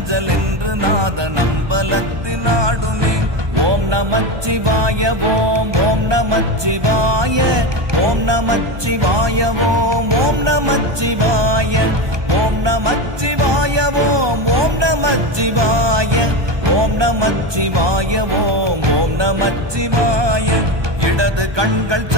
அஞ்சல் என்று நாதன் அம்பலத்தில் ஆடுமே. ஓம் நமச்சிவாய ஓம் ஓம் நமச்சிவாய ஓம் நமச்சிவாய ஓம் ஓம் நமச்சிவாய ஓம் நமச்சிவாய ஓம் ஓம் நமச்சிவாய ஓம் நமச்சிவாய ஓம் ஓம் நமச்சிவாய. இடது கண்கள்